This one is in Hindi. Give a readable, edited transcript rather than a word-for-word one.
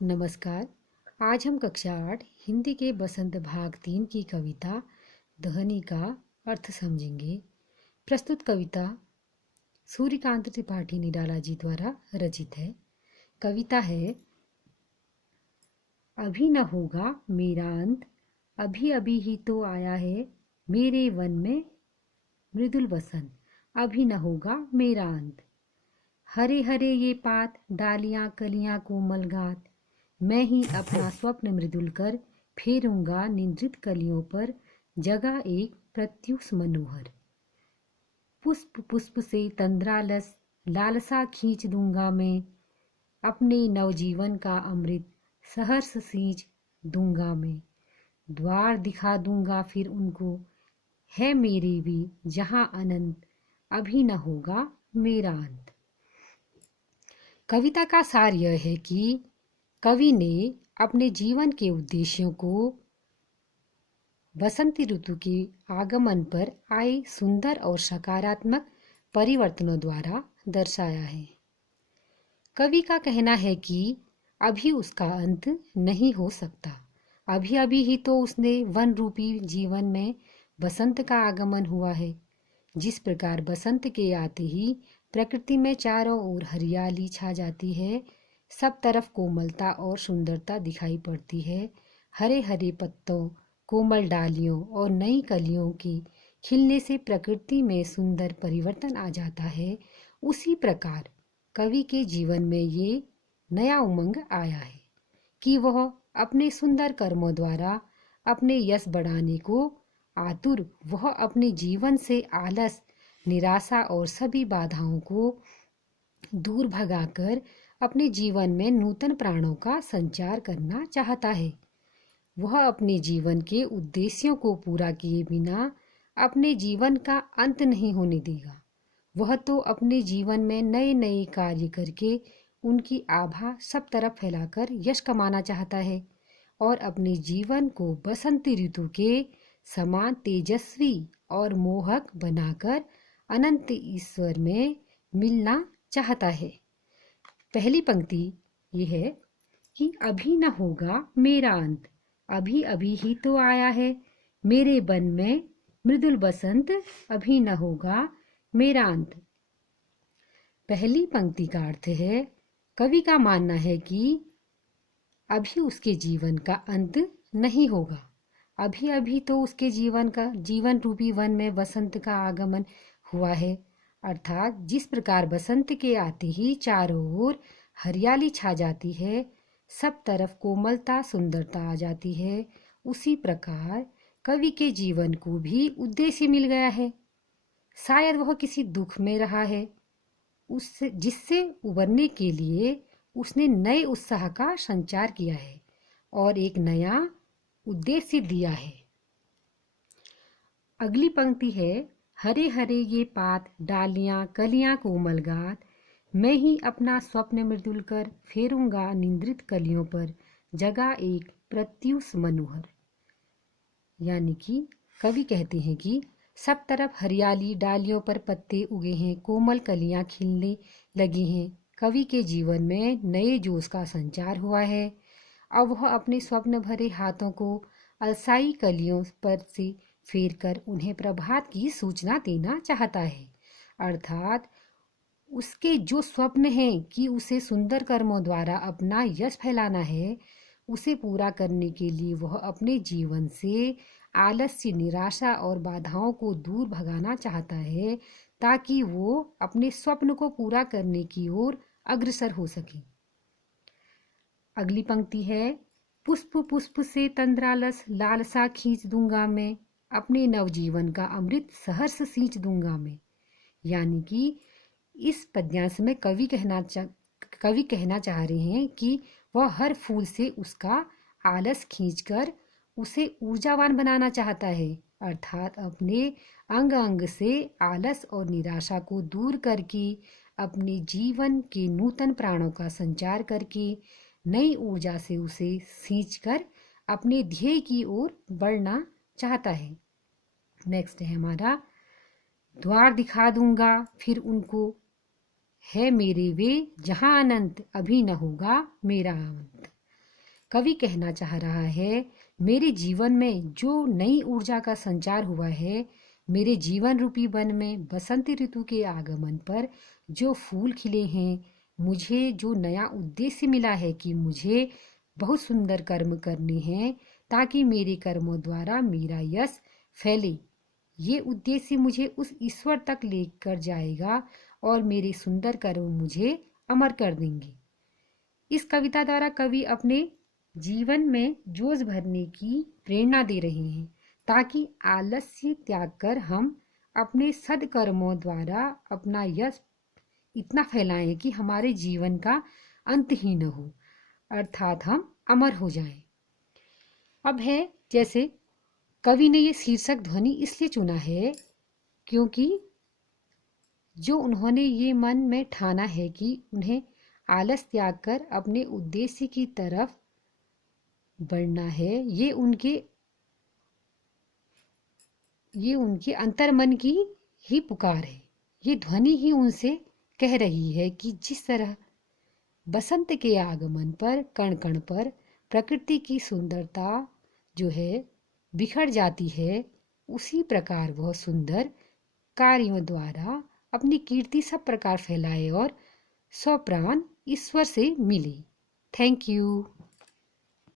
नमस्कार। आज हम कक्षा 8 हिंदी के बसंत भाग 3 की कविता दहनी का अर्थ समझेंगे। प्रस्तुत कविता सूर्यकांत त्रिपाठी निराला जी द्वारा रचित है। कविता है, अभी न होगा मेरा अंत, अभी अभी ही तो आया है मेरे वन में मृदुल बसंत, अभी न होगा मेरा अंत। हरे हरे ये पात, डालियां कलियां कोमल गात, मैं ही अपना स्वप्न मृदुल कर फेरूंगा निंद्रित कलियों पर, जगह एक प्रत्युष मनोहर। पुष्प पुष्प से तंद्रालस लालसा खींच दूंगा मैं, अपने नवजीवन का अमृत सहर्ष सींच दूंगा मैं। द्वार दिखा दूंगा फिर उनको, है मेरे भी जहां अनंत, अभी न होगा मेरा अंत। कविता का सार यह है कि कवि ने अपने जीवन के उद्देश्यों को बसंती ऋतु के आगमन पर आए सुंदर और सकारात्मक परिवर्तनों द्वारा दर्शाया है। कवि का कहना है कि अभी उसका अंत नहीं हो सकता, अभी अभी ही तो उसने वन रूपी जीवन में बसंत का आगमन हुआ है। जिस प्रकार बसंत के आते ही प्रकृति में चारों ओर हरियाली छा जाती है, सब तरफ कोमलता और सुंदरता दिखाई पड़ती है। हरे हरे पत्तों, कोमल डालियों और नई कलियों की खिलने से प्रकृति में सुंदर परिवर्तन आ जाता है। उसी प्रकार कवि के जीवन में ये नया उमंग आया है कि वह अपने सुंदर कर्मों द्वारा अपने यश बढ़ाने को आतुर, वह अपने जीवन से आलस, निराशा और सभी बाधाओं को दूर भगाकर अपने जीवन में नूतन प्राणों का संचार करना चाहता है। वह अपने जीवन के उद्देश्यों को पूरा किए बिना अपने जीवन का अंत नहीं होने देगा। वह तो अपने जीवन में नए नए कार्य करके उनकी आभा सब तरफ फैलाकर यश कमाना चाहता है और अपने जीवन को बसंती ऋतु के समान तेजस्वी और मोहक बनाकर अनंत ईश्वर में मिलना चाहता है। पहली पंक्ति ये है कि अभी न होगा मेरा अंत, अभी अभी ही तो आया है मेरे वन में मृदुल बसंत, अभी न होगा मेरा अंत। पहली पंक्ति का अर्थ है, कवि का मानना है कि अभी उसके जीवन का अंत नहीं होगा, अभी अभी तो उसके जीवन रूपी वन में बसंत का आगमन हुआ है। अर्थात जिस प्रकार बसंत के आते ही चारों ओर हरियाली छा जाती है, सब तरफ कोमलता सुंदरता आ जाती है, उसी प्रकार कवि के जीवन को भी उद्देश्य मिल गया है। शायद वह किसी दुख में रहा है, उससे जिससे उबरने के लिए उसने नए उत्साह का संचार किया है और एक नया उद्देश्य दिया है। अगली पंक्ति है, हरे हरे ये पात, डालियां कलियां कोमल गात, मैं ही अपना स्वप्न मृदुल कर फेरूंगा निंद्रित कलियों पर, जगह एक प्रत्युष मनोहर। यानी कि कवि कहते हैं कि सब तरफ हरियाली, डालियों पर पत्ते उगे हैं, कोमल कलियां खिलने लगी हैं। कवि के जीवन में नए जोश का संचार हुआ है। अब वह अपने स्वप्न भरे हाथों को अलसाई कलियों पर से फेर कर उन्हें प्रभात की सूचना देना चाहता है। अर्थात उसके जो स्वप्न हैं कि उसे सुंदर कर्मों द्वारा अपना यश फैलाना है, उसे पूरा करने के लिए वह अपने जीवन से आलस्य, निराशा और बाधाओं को दूर भगाना चाहता है, ताकि वो अपने स्वप्न को पूरा करने की ओर अग्रसर हो सके। अगली पंक्ति है, पुष्प पुष्प से तंद्रालस लालसा खींच दूंगा मैं, अपने नवजीवन का अमृत सहर्ष सींच दूंगा मैं। यानी कि इस पद्यांश में कवि कहना चाह रहे हैं कि वह हर फूल से उसका आलस खींचकर उसे ऊर्जावान बनाना चाहता है। अर्थात अपने अंग अंग से आलस और निराशा को दूर करके अपने जीवन के नूतन प्राणों का संचार करके नई ऊर्जा से उसे सींचकर अपने ध्येय की ओर बढ़ना चाहता है। नेक्स्ट है हमारा, द्वार दिखा दूंगा फिर उनको, है मेरे वे जहां अनंत, अभी न होगा मेरा अंत। कवि कहना चाह रहा है, मेरे जीवन में जो नई ऊर्जा का संचार हुआ है, मेरे जीवन रूपी वन में बसंत ऋतु के आगमन पर जो फूल खिले हैं, मुझे जो नया उद्देश्य मिला है कि मुझे बहुत सुंदर कर्म करने हैं ताकि मेरे कर्मों द्वारा मेरा यश फैले। ये उद्देश्य मुझे उस ईश्वर तक लेकर जाएगा और मेरे सुंदर कर्म मुझे अमर कर देंगे। इस कविता द्वारा कवि अपने जीवन में जोश भरने की प्रेरणा दे रहे हैं ताकि आलस्य त्याग कर हम अपने सद्कर्मों द्वारा अपना यश इतना फैलाएं कि हमारे जीवन का अंत ही न हो, अर्थात हम अमर हो जाएं। अब है जैसे कवि ने ये शीर्षक ध्वनि इसलिए चुना है क्योंकि जो उन्होंने ये मन में ठाना है कि उन्हें आलस त्याग कर अपने उद्देश्य की तरफ बढ़ना है, ये उनके अंतर्मन की ही पुकार है। ये ध्वनि ही उनसे कह रही है कि जिस तरह बसंत के आगमन पर कण कण पर प्रकृति की सुंदरता जो है बिखर जाती है, उसी प्रकार वह सुंदर कार्यों द्वारा अपनी कीर्ति सब प्रकार फैलाए और स्वप्राण ईश्वर से मिले। Thank you.